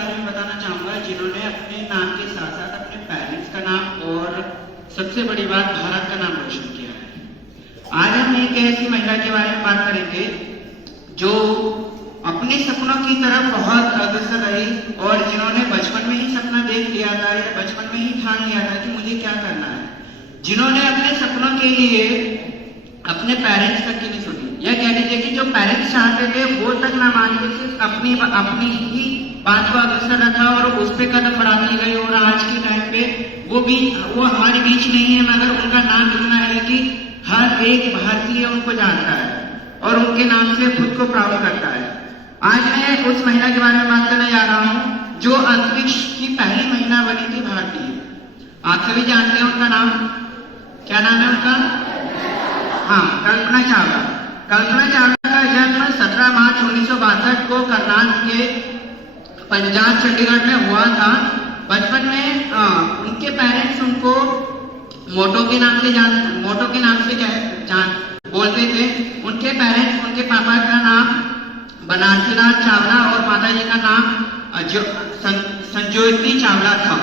बारे में बताना चाहूंगा जिन्होंने अपने नाम के साथ साथ अपने पेरेंट्स का नाम और सबसे बड़ी बात भारत का नाम रोशन किया है। आज हम एक ऐसी महिला के बारे में बात करेंगे जो अपने सपनों की तरफ बहुत अग्रसर रही और जिन्होंने बचपन में ही सपना देख लिया था या बचपन में ही ठान लिया था कि मुझे क्या करना है, जिन्होंने अपने सपनों के लिए अपने पेरेंट्स तक की नहीं सुनी, या कह लीजिए कि जो पेरेंट्स चाहते थे वो तक ना मान के सिर्फ अपनी ही बात को अग्रसर रखा और उस पर कदम बढ़ाती गई। और आज के टाइम पे वो हमारे बीच नहीं है, मगर उनका नाम इतना है कि हर एक भारतीय उनको जानता है और उनके नाम से खुद को प्राउड करता है। आज मैं उस महिला के बारे में बात करने जा रहा हूँ जो अंतरिक्ष की पहली महिला बनी थी भारतीय। आप सभी जानते हैं उनका नाम, क्या नाम है उनका? हाँ, कल्पना चावला। कल्पना चावला का जन्म 17 मार्च 1962 को कर्नाटक के पंजाब चंडीगढ़ में हुआ था। बचपन में उनके पेरेंट्स उनको मोटो के नाम से बोलते थे। उनके पेरेंट्स, उनके पापा का नाम बनारसी लाल चावला और माताजी का नाम संजोयती चावला था।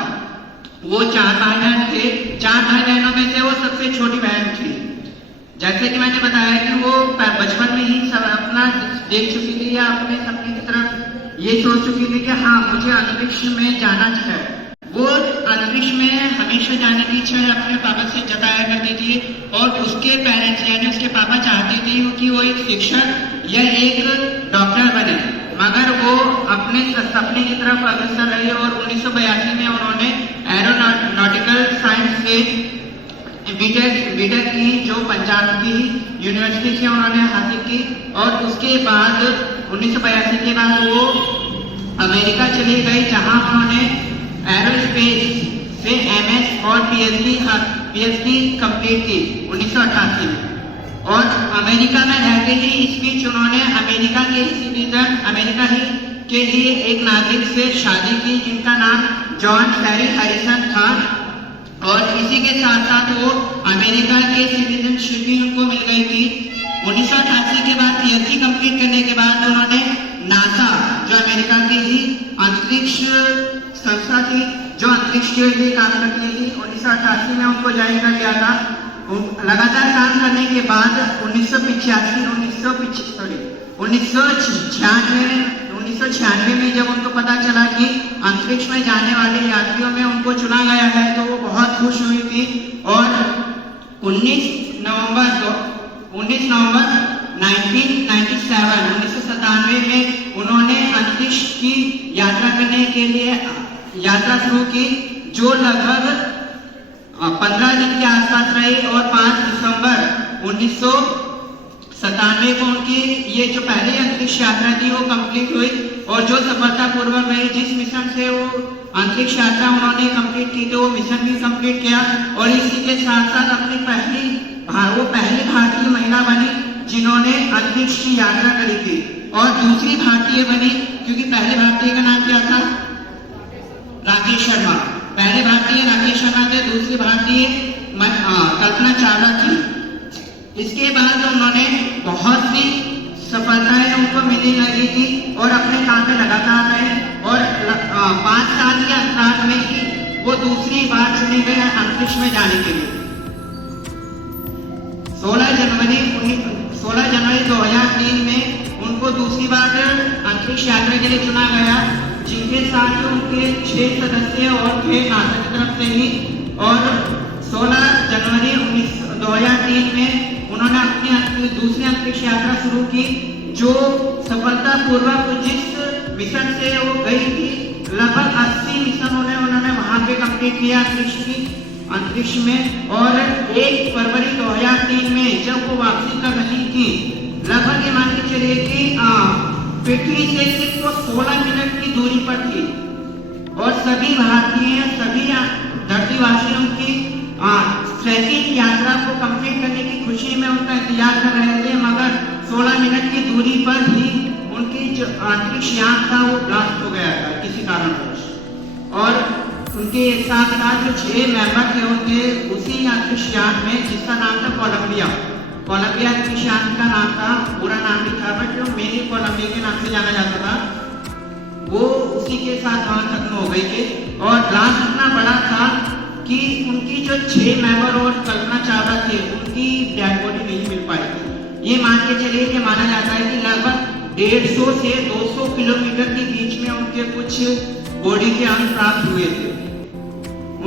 वो 4 भाई बहन थे। 4 भाई बहनों में से वो सबसे छोटी बहन थी। जैसे कि मैंने बताया कि वो बचपन में ही सब अपना देख चुकी थी या अपने सपने की तरफ ये सोच चुकी थी कि हाँ, मुझे अंतरिक्ष में जाना है। वो अंतरिक्ष में हमेशा जाने की इच्छा अपने पापा से जताया करती थी और उसके पेरेंट्स यानी उसके पापा चाहते थे कि वो एक शिक्षक या एक डॉक्टर बने, मगर वो अपने सपने की तरफ अग्रसर रही और 1982 में उन्होंने एरोनॉटिकल साइंस से बीटेक की, जो पंजाब की यूनिवर्सिटी से उन्होंने हासिल की। और उसके बाद 1982 के बाद वो अमेरिका चली गई, जहां उन्होंने एरोस्पेस से MS और PhD कंप्लीट की 1988 में। और अमेरिका में रहते ही इस बीच उन्होंने अमेरिका के लिए एक नागरिक से शादी की जिनका नाम जॉन हैरी हैरिसन था। और इसी के साथ साथ वो अमेरिका के सिटीजनशिप भी उनको मिल गई थी। 1988 के बाद PhD कंप्लीट करने के बाद उन्होंने नासा, जो अमेरिका की ही अंतरिक्ष संस्था थी जो अंतरिक्ष के लिए काम करती थी, 1988 में उनको ज्वाइन कर लिया था। लगातार काम करने के बाद 1996 में जब उनको पता चला कि अंतरिक्ष में जाने वाले यात्रियों में उनको चुना गया है तो वो बहुत खुश हुई थी। और 19 नवंबर 1997 में उन्होंने अंतरिक्ष की यात्रा करने के लिए यात्रा शुरू की, जो लगभग 15 दिन के आसपास रही। और 5 दिसंबर 1997 को उनकी ये जो पहली अंतरिक्ष यात्रा थी वो कंप्लीट हुई और जो सफलतापूर्वक रही। जिस मिशन से वो अंतरिक्ष यात्रा उन्होंने कंप्लीट की तो वो मिशन भी कंप्लीट किया। और इसी के साथ साथ अपनी पहली भारतीय महिला बनी जिन्होंने अंतरिक्ष की यात्रा करी थी। और दूसरी भारतीय बनी, क्योंकि पहले भारतीय का नाम क्या था? राकेश शर्मा। पहले भारतीय राकेश शर्मा थे, दूसरी भारतीय कल्पना चावला थी। इसके बाद उन्होंने बहुत सी सफलताएं उनको मिलने लगी थी और अपने काम में लगातार रहे। और 5 साल के अंतराल में ही वो दूसरी बार चुने गए अंतरिक्ष में जाने के लिए। 16 जनवरी 2003 में उनको दूसरी बार अंतरिक्ष यात्रा के लिए चुना गया, जिनके साथ उनके 6 सदस्य और थे नासा की तरफ से ही। और 16 जनवरी 2003 में उन्होंने अपनी दूसरी अंतरिक्ष यात्रा शुरू की, जो सफलतापूर्वक जिस मिशन से वो गई थी लगभग 80 मिशन उन्होंने वहां पे कंप्लीट किया अंतरिक्ष में। और 1 फरवरी 2003 में जब वो वापसी कर रही थी, लगभग ये मान के चलिए कि पृथ्वी से सिर्फ 16 मिनट की दूरी पर थी। और सभी भारतीय, सभी धरतीवासियों की ट्रैकिंग यात्रा को कंप्लीट करने की खुशी में उनका इंतजार कर रहे थे, मगर 16 मिनट की दूरी पर ही उनकी जो अंतरिक्ष यान था वो ब्लास्ट हो गया था किसी कारणवश। और उनके साथ साथ जो 6 मेंबर थे उनके उसी अंतरिक्ष यान में, जिसका नाम था कोलंबिया अंतरिक्ष यान का नाम था, पूरा नाम भी था, बट जो मेनली कोलंबिया के नाम से जाना जाता था। वो उसी के साथ वहाँ खत्म हो गई थी। और ब्लास्ट इतना बड़ा था कि उनकी जो 6 मेंबर और कल्पना चावला थे उनकी डेड बॉडी नहीं मिल पाई थी। ये मान के चलिए कि माना जाता है कि लगभग 150 से 200 किलोमीटर के बीच में उनके कुछ बॉडी के अंग प्राप्त हुए थे।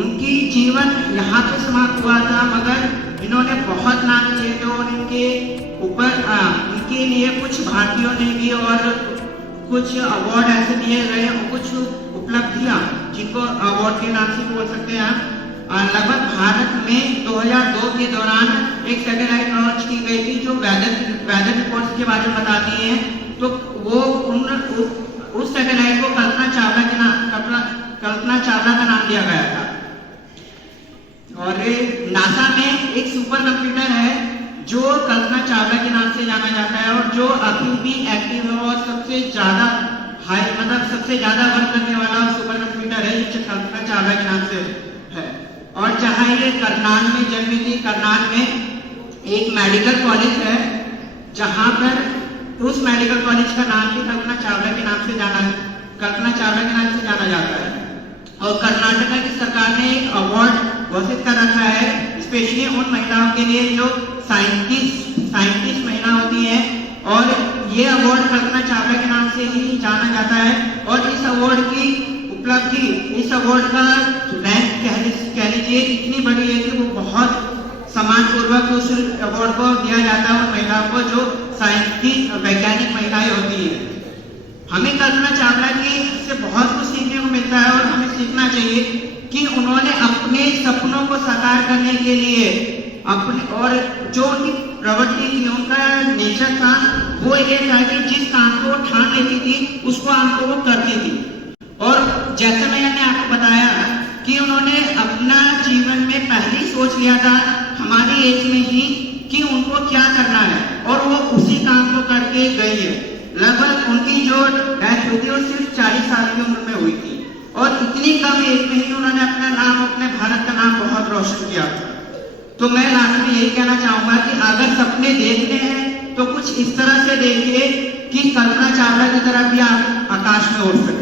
उनकी जीवन यहाँ पे समाप्त हुआ था, मगर इन्होंने बहुत नाम किए थे और इनके ऊपर उनके लिए कुछ भारतीयों ने भी और कुछ अवार्ड ऐसे दिए गए और कुछ उपलब्धियां जिनको अवार्ड के नाम से बोल सकते हैं आप। लगभग भारत में 2002 के दौरान एक सैटेलाइट लॉन्च की गई थी जो वेदर रिपोर्ट्स के बारे में बताती है। तो वो उस सैटेलाइट को कल्पना चावला का नाम दिया गया था। और नासा में एक सुपर कंप्यूटर है जो कल्पना चावला के नाम से जाना जाता है और जो अभी भी एक्टिव है और सबसे ज्यादा सबसे ज्यादा वर्क करने वाला सुपर कंप्यूटर है ये कल्पना चावला के नाम से है। और जहाँ ये करनाल में जन्मी थी, करनाल में एक मेडिकल कॉलेज है जहाँ पर उस मेडिकल कॉलेज का नाम भी कल्पना चावला के नाम से जाना जाता है। और कर्नाटक की सरकार ने एक अवार्ड घोषित कर रखा है स्पेशली उन महिलाओं के लिए जो साइंटिस्ट महिला होती है। और ये अवार्ड कल्पना चावला के नाम से ही जाना जाता है। और इस अवार्ड की उपलब्धि, इस अवार्ड का रैंक कह लीजिए इतनी बड़ी है कि वो बहुत सम्मानपूर्वक उस अवार्ड को दिया जाता है उन महिलाओं को जो साइंटिस्ट वैज्ञानिक महिलाएं होती है। हमें कल्पना चावला की से बहुत कुछ सीखने को मिलता है और हमें सीखना चाहिए कि उन्होंने अपने सपनों को साकार करने के लिए अपने और जो उनकी प्रवृत्ति थी, उनका नेचर था, वो ये था कि जिस काम को ठान लेती थी उसको आपको वो करती थी। और जैसे मैंने आपको बताया कि उन्होंने अपना जीवन में पहले ही सोच लिया था हमारी एज में ही कि उनको क्या करना है और वो उसी काम को करके गई है। लगभग उनकी जो डेथ हुई थी वो सिर्फ 40 साल की उम्र में हुई थी और इतनी कम एज में ही उन्होंने अपना नाम, अपने भारत का नाम बहुत रोशन किया था। तो मैं लास्ट में यही कहना चाहूंगा कि अगर सपने देखने हैं तो कुछ इस तरह से देखिए कि कल्पना चावला की तरह भी आप आकाश में उड़ सकें।